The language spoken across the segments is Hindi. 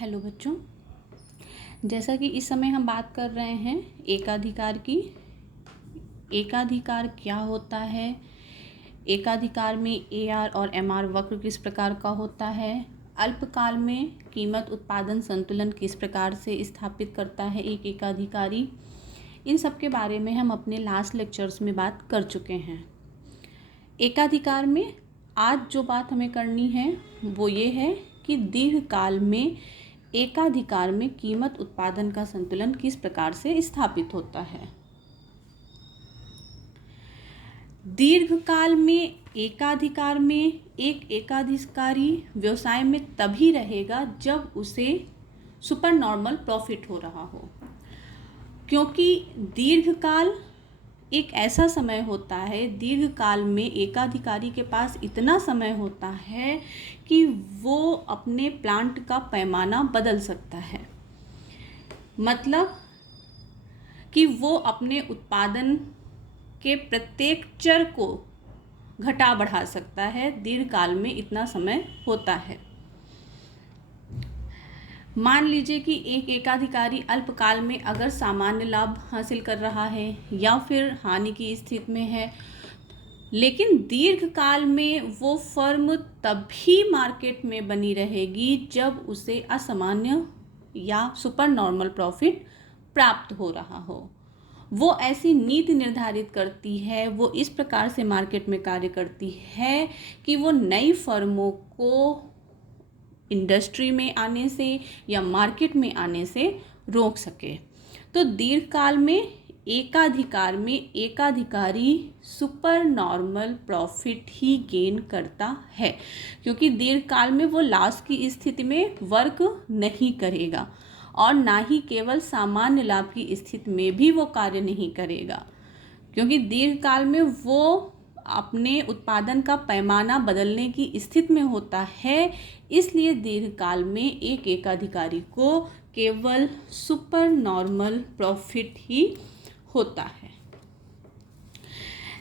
हेलो बच्चों, जैसा कि इस समय हम बात कर रहे हैं एकाधिकार की। एकाधिकार क्या होता है, एकाधिकार में एआर और एमआर वक्र किस प्रकार का होता है, अल्पकाल में कीमत उत्पादन संतुलन किस प्रकार से स्थापित करता है एक एकाधिकारी, इन सब के बारे में हम अपने लास्ट लेक्चर्स में बात कर चुके हैं। एकाधिकार में आज जो बात हमें करनी है वो ये है कि दीर्घकाल में एकाधिकार में कीमत उत्पादन का संतुलन किस प्रकार से स्थापित होता है। दीर्घकाल में एकाधिकार में एक एकाधिकारी व्यवसाय में तभी रहेगा जब उसे सुपर नॉर्मल प्रॉफिट हो रहा हो, क्योंकि दीर्घकाल एक ऐसा समय होता है, दीर्घकाल में एकाधिकारी के पास इतना समय होता है कि वो अपने प्लांट का पैमाना बदल सकता है। मतलब कि वो अपने उत्पादन के प्रत्येक चर को घटा बढ़ा सकता है। दीर्घकाल में इतना समय होता है। मान लीजिए कि एक एकाधिकारी अल्पकाल में अगर सामान्य लाभ हासिल कर रहा है या फिर हानि की स्थिति में है, लेकिन दीर्घकाल में वो फर्म तभी मार्केट में बनी रहेगी जब उसे असामान्य या सुपर नॉर्मल प्रॉफिट प्राप्त हो रहा हो। वो ऐसी नीति निर्धारित करती है, वो इस प्रकार से मार्केट में कार्य करती है कि वो नई फर्मों को इंडस्ट्री में आने से या मार्केट में आने से रोक सके। तो दीर्घकाल में एकाधिकार में एकाधिकारी सुपर नॉर्मल प्रॉफिट ही गेन करता है, क्योंकि दीर्घकाल में वो लॉस की स्थिति में वर्क नहीं करेगा और ना ही केवल सामान्य लाभ की स्थिति में भी वो कार्य नहीं करेगा, क्योंकि दीर्घकाल में वो अपने उत्पादन का पैमाना बदलने की स्थिति में होता है। इसलिए दीर्घकाल में एक एकाधिकारी को केवल सुपर नॉर्मल प्रॉफिट ही होता है।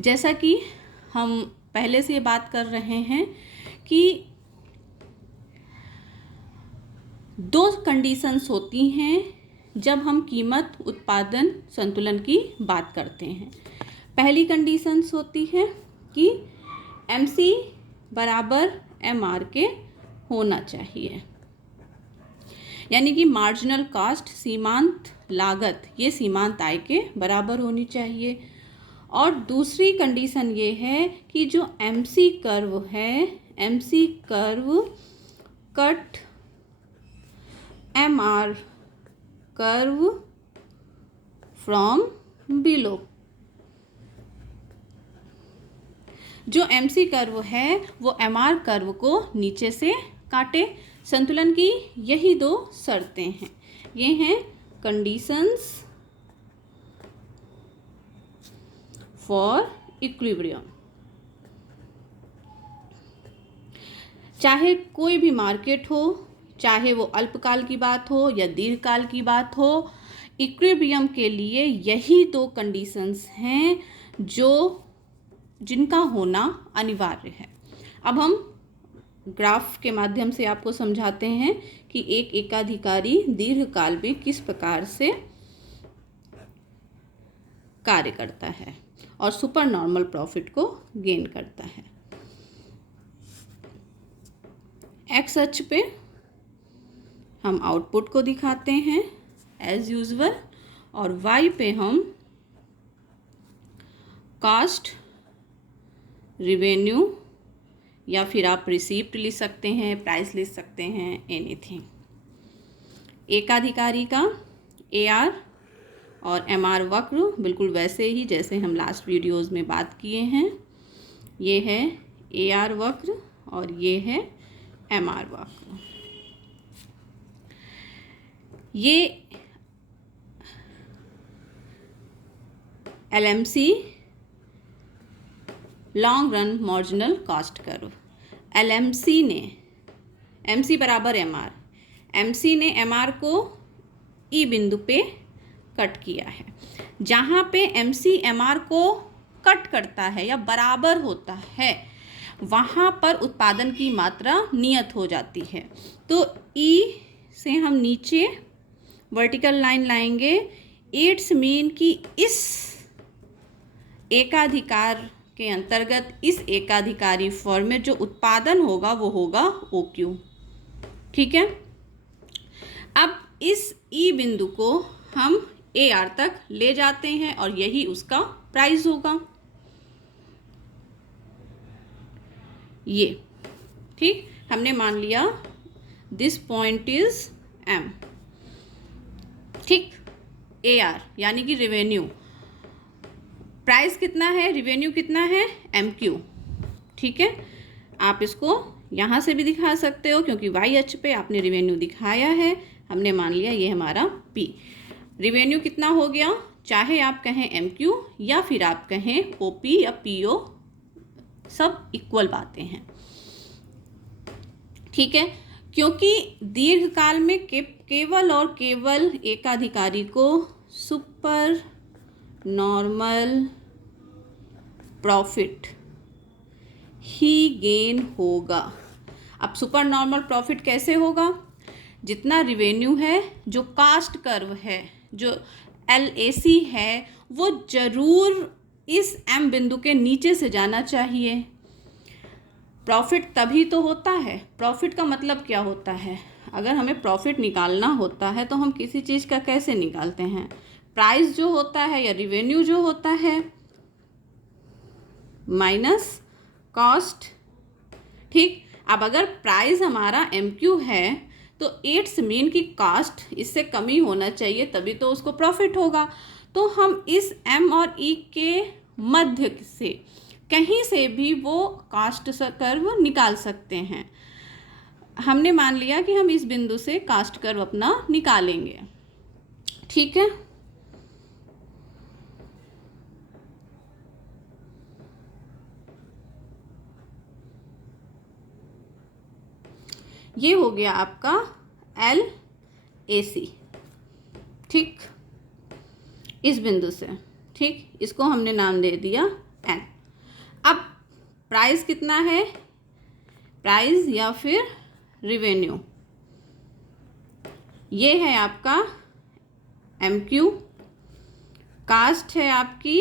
जैसा कि हम पहले से बात कर रहे हैं कि दो कंडीशंस होती हैं जब हम कीमत उत्पादन संतुलन की बात करते हैं। पहली कंडीशंस होती है कि MC बराबर MR के होना चाहिए, यानी कि मार्जिनल कॉस्ट सीमांत लागत ये सीमांत आय के बराबर होनी चाहिए। और दूसरी कंडीशन ये है कि जो MC कर्व है, MC curve cut MR curve from below. जो MC कर्व है वो MR कर्व को नीचे से काटे। संतुलन की यही दो शर्तें हैं। ये हैं कंडीशंस फॉर इक्विलिब्रियम। चाहे कोई भी मार्केट हो, चाहे वो अल्पकाल की बात हो या दीर्घकाल की बात हो, इक्विलिब्रियम के लिए यही दो कंडीशंस हैं जिनका होना अनिवार्य है। अब हम ग्राफ के माध्यम से आपको समझाते हैं कि एक एकाधिकारी दीर्घकाल में किस प्रकार से कार्य करता है और सुपर नॉर्मल प्रॉफिट को गेन करता है। एक्स अक्ष पे हम आउटपुट को दिखाते हैं एज यूजुअल, और वाई पे हम कॉस्ट, रिवेन्यू या फिर आप रिसीप्ट लिख सकते हैं, प्राइस लिख सकते हैं, एनीथिंग। एकाधिकारी का AR और MR वक्र बिल्कुल वैसे ही जैसे हम लास्ट वीडियोस में बात किए हैं। ये है AR वक्र और ये है MR वक्र। ये LMC long run marginal cost curve. LMC ने MC बराबर MR, MC ने MR को E बिंदु पे कट किया है। जहाँ पे MC MR को कट करता है या बराबर होता है, वहाँ पर उत्पादन की मात्रा नियत हो जाती है। तो E से हम नीचे वर्टिकल लाइन लाएंगे। इट्स मीन कि इस एकाधिकार के अंतर्गत इस एकाधिकारी फर्म में जो उत्पादन होगा वो होगा OQ। ठीक है, अब इस E बिंदु को हम AR तक ले जाते हैं और यही उसका प्राइस होगा। ये ठीक, हमने मान लिया दिस पॉइंट इज M। ठीक, AR यानी कि रेवेन्यू, प्राइस कितना है, रेवेन्यू कितना है, MQ। ठीक है, आप इसको यहाँ से भी दिखा सकते हो क्योंकि वाई अक्ष पे आपने रेवेन्यू दिखाया है। हमने मान लिया ये हमारा P। रेवेन्यू कितना हो गया, चाहे आप कहें MQ या फिर आप कहें OP या PO, सब इक्वल बातें हैं। ठीक है, क्योंकि दीर्घकाल में केवल और केवल एकाधिकारी को सुपर नॉर्मल प्रॉफिट ही गेन होगा। अब सुपर नॉर्मल प्रॉफिट कैसे होगा, जितना रिवेन्यू है, जो कास्ट कर्व है, जो LAC है, वो जरूर इस M बिंदु के नीचे से जाना चाहिए। प्रॉफिट तभी तो होता है, प्रॉफिट का मतलब क्या होता है, अगर हमें प्रॉफिट निकालना होता है तो हम किसी चीज़ का कैसे निकालते हैं, प्राइस जो होता है या रिवेन्यू जो होता है माइनस कॉस्ट। ठीक, अब अगर प्राइस हमारा MQ है तो इट्स मीन की कॉस्ट इससे कमी होना चाहिए, तभी तो उसको प्रॉफिट होगा। तो हम इस M और E के मध्य से कहीं से भी वो कास्ट कर्व निकाल सकते हैं। हमने मान लिया कि हम इस बिंदु से कास्ट कर्व अपना निकालेंगे। ठीक है, ये हो गया आपका LAC। ठीक, इस बिंदु से, ठीक, इसको हमने नाम दे दिया N। अब प्राइस कितना है, प्राइस या फिर रिवेन्यू, ये है आपका MQ, कास्ट है आपकी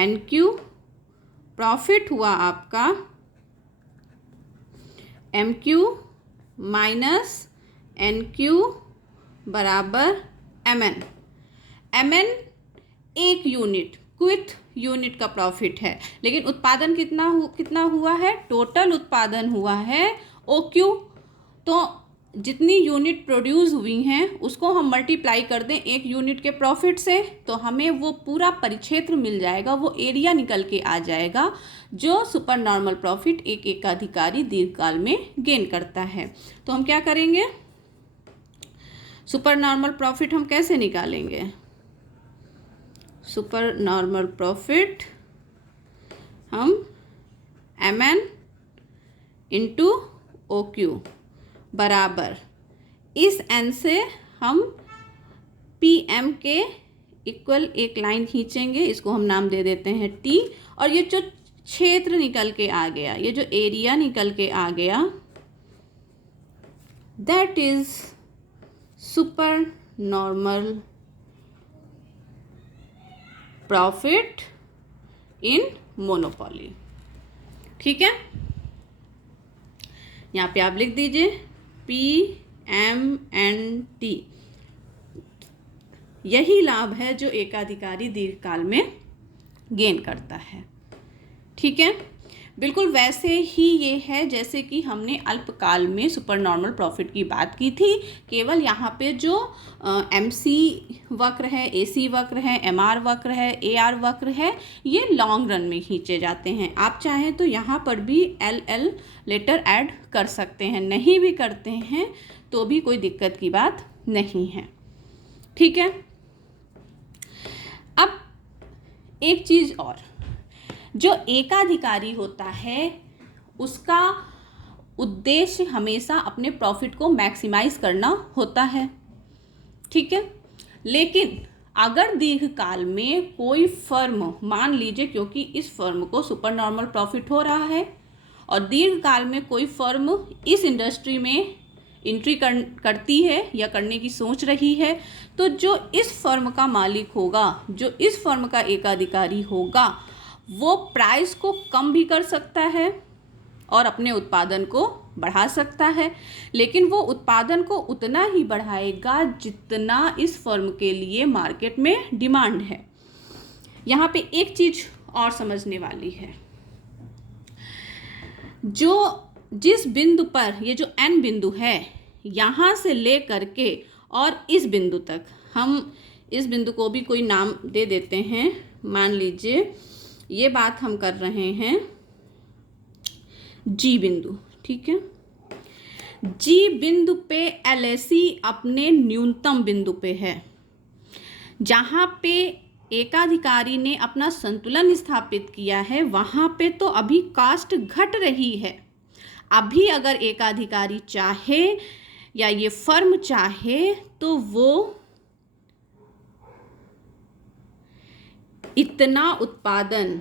NQ, प्रॉफिट हुआ आपका MQ माइनस NQ बराबर MN। MN एक यूनिट, क्विथ यूनिट का प्रॉफिट है, लेकिन उत्पादन कितना हुआ है, टोटल उत्पादन हुआ है OQ। तो जितनी यूनिट प्रोड्यूस हुई हैं उसको हम मल्टीप्लाई कर दें एक यूनिट के प्रॉफिट से, तो हमें वो पूरा परिक्षेत्र मिल जाएगा, वो एरिया निकल के आ जाएगा जो सुपर नॉर्मल प्रॉफिट एक एकाधिकारी दीर्घकाल में गेन करता है। तो हम क्या करेंगे, सुपर नॉर्मल प्रॉफिट हम कैसे निकालेंगे, सुपर नॉर्मल प्रॉफिट हम MN इंटू OQ बराबर, इस N से हम PM के इक्वल एक लाइन खींचेंगे, इसको हम नाम दे देते हैं T, और ये जो क्षेत्र निकल के आ गया, ये जो एरिया निकल के आ गया, that is super normal profit in monopoly. ठीक है, यहाँ पे आप लिख दीजिए PMNT। यही लाभ है जो एकाधिकारी दीर्घकाल में गेन करता है। ठीक है, बिल्कुल वैसे ही ये है जैसे कि हमने अल्पकाल में सुपर नॉर्मल प्रॉफिट की बात की थी, केवल यहाँ पे जो MC वक्र है, AC वक्र है, MR वक्र है, AR वक्र है, ये लॉन्ग रन में खींचे जाते हैं। आप चाहें तो यहाँ पर भी LL लेटर ऐड कर सकते हैं, नहीं भी करते हैं तो भी कोई दिक्कत की बात नहीं है। ठीक है, अब एक चीज़ और, जो एकाधिकारी होता है उसका उद्देश्य हमेशा अपने प्रॉफिट को मैक्सिमाइज करना होता है। ठीक है, लेकिन अगर दीर्घकाल में कोई फर्म, मान लीजिए क्योंकि इस फर्म को सुपर नॉर्मल प्रॉफिट हो रहा है और दीर्घकाल में कोई फर्म इस इंडस्ट्री में एंट्री करती है या करने की सोच रही है, तो जो इस फर्म का मालिक होगा, जो इस फर्म का एकाधिकारी होगा, वो प्राइस को कम भी कर सकता है और अपने उत्पादन को बढ़ा सकता है, लेकिन वो उत्पादन को उतना ही बढ़ाएगा जितना इस फर्म के लिए मार्केट में डिमांड है। यहाँ पे एक चीज़ और समझने वाली है, जिस बिंदु पर ये जो एन बिंदु है, यहाँ से ले करके और इस बिंदु तक, हम इस बिंदु को भी कोई नाम दे देते हैं। मान लीजिए ये बात हम कर रहे हैं जी बिंदु, ठीक है। जी बिंदु पे एलएसी अपने न्यूनतम बिंदु पे है, जहाँ पे एकाधिकारी ने अपना संतुलन स्थापित किया है, वहाँ पे तो अभी कास्ट घट रही है। अभी अगर एकाधिकारी चाहे या ये फर्म चाहे तो वो इतना उत्पादन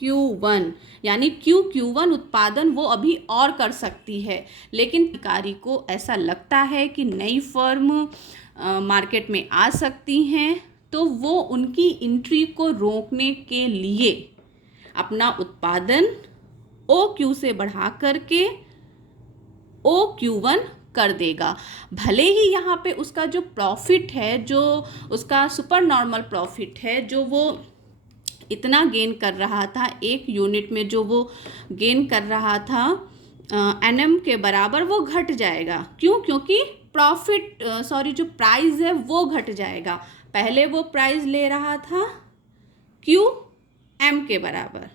Q1 यानी Q1 उत्पादन वो अभी और कर सकती है, लेकिन अधिकारी को ऐसा लगता है कि नई फर्म मार्केट में आ सकती हैं, तो वो उनकी एंट्री को रोकने के लिए अपना उत्पादन OQ से बढ़ा करके OQ1 कर देगा। भले ही यहाँ पे उसका जो प्रॉफिट है, जो उसका सुपर नॉर्मल प्रॉफिट है, जो वो इतना गेन कर रहा था एक यूनिट में, जो वो गेन कर रहा था NM के बराबर, वो घट जाएगा। क्यों? क्योंकि जो प्राइस है वो घट जाएगा। पहले वो प्राइस ले रहा था QM के बराबर,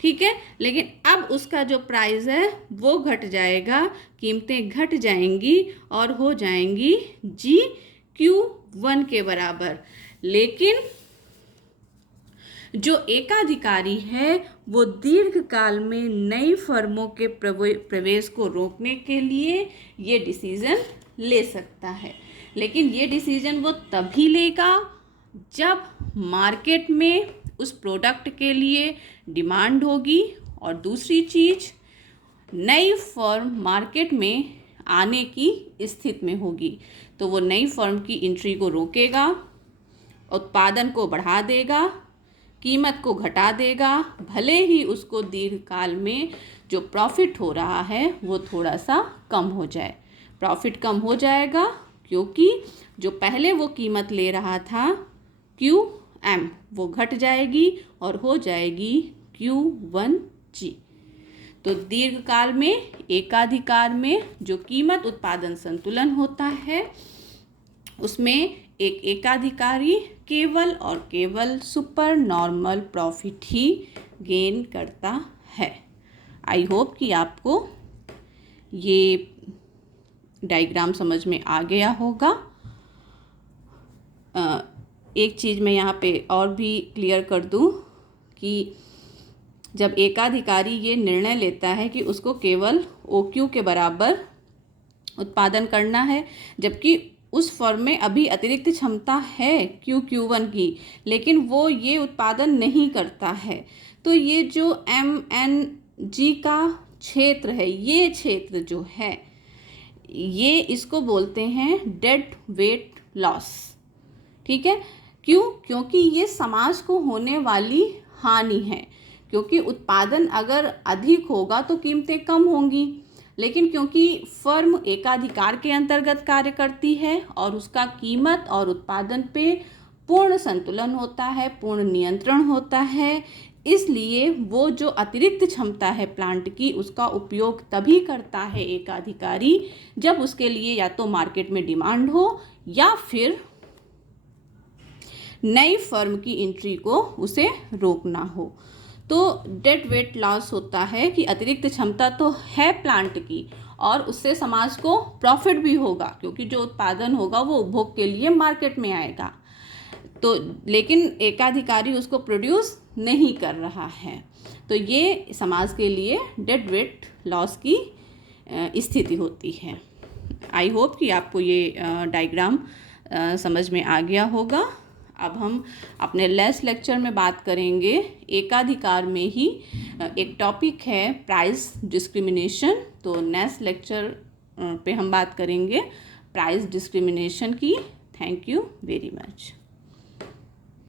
ठीक है, लेकिन अब उसका जो प्राइस है वो घट जाएगा, कीमतें घट जाएंगी और हो जाएंगी GQ1 के बराबर। लेकिन जो एकाधिकारी है वो दीर्घकाल में नई फर्मों के प्रवेश को रोकने के लिए ये डिसीजन ले सकता है, लेकिन ये डिसीजन वो तभी लेगा जब मार्केट में उस प्रोडक्ट के लिए डिमांड होगी, और दूसरी चीज़, नई फर्म मार्केट में आने की स्थिति में होगी, तो वो नई फर्म की एंट्री को रोकेगा, उत्पादन को बढ़ा देगा, कीमत को घटा देगा, भले ही उसको दीर्घकाल में जो प्रॉफिट हो रहा है वो थोड़ा सा कम हो जाए। प्रॉफिट कम हो जाएगा क्योंकि जो पहले वो कीमत ले रहा था QM, वो घट जाएगी और हो जाएगी Q1G। तो दीर्घकाल में एकाधिकार में जो कीमत उत्पादन संतुलन होता है, उसमें एक एकाधिकारी केवल और केवल सुपर नॉर्मल प्रॉफिट ही गेन करता है। आई होप कि आपको ये डायग्राम समझ में आ गया होगा। एक चीज़ मैं यहाँ पे और भी क्लियर कर दूँ कि जब एकाधिकारी ये निर्णय लेता है कि उसको केवल OQ के बराबर उत्पादन करना है, जबकि उस फर्म में अभी अतिरिक्त क्षमता है QQ1 की, लेकिन वो ये उत्पादन नहीं करता है, तो ये जो MNG का क्षेत्र है, ये क्षेत्र जो है, ये इसको बोलते हैं डेड वेट लॉस, ठीक है। क्यों? क्योंकि ये समाज को होने वाली हानि है, क्योंकि उत्पादन अगर अधिक होगा तो कीमतें कम होंगी, लेकिन क्योंकि फर्म एकाधिकार के अंतर्गत कार्य करती है और उसका कीमत और उत्पादन पे पूर्ण संतुलन होता है, पूर्ण नियंत्रण होता है, इसलिए वो जो अतिरिक्त क्षमता है प्लांट की, उसका उपयोग तभी करता है एकाधिकारी जब उसके लिए या तो मार्केट में डिमांड हो या फिर नई फर्म की एंट्री को उसे रोकना हो। तो डेड वेट लॉस होता है कि अतिरिक्त क्षमता तो है प्लांट की और उससे समाज को प्रॉफिट भी होगा, क्योंकि जो उत्पादन होगा वो उपभोग के लिए मार्केट में आएगा, तो लेकिन एकाधिकारी उसको प्रोड्यूस नहीं कर रहा है, तो ये समाज के लिए डेड वेट लॉस की स्थिति होती है। आई होप कि आपको ये डायग्राम समझ में आ गया होगा। अब हम अपने नेक्स्ट लेक्चर में बात करेंगे एकाधिकार में ही एक टॉपिक है प्राइस डिस्क्रिमिनेशन। तो नेक्स्ट लेक्चर पे हम बात करेंगे प्राइस डिस्क्रिमिनेशन की। Thank you very much.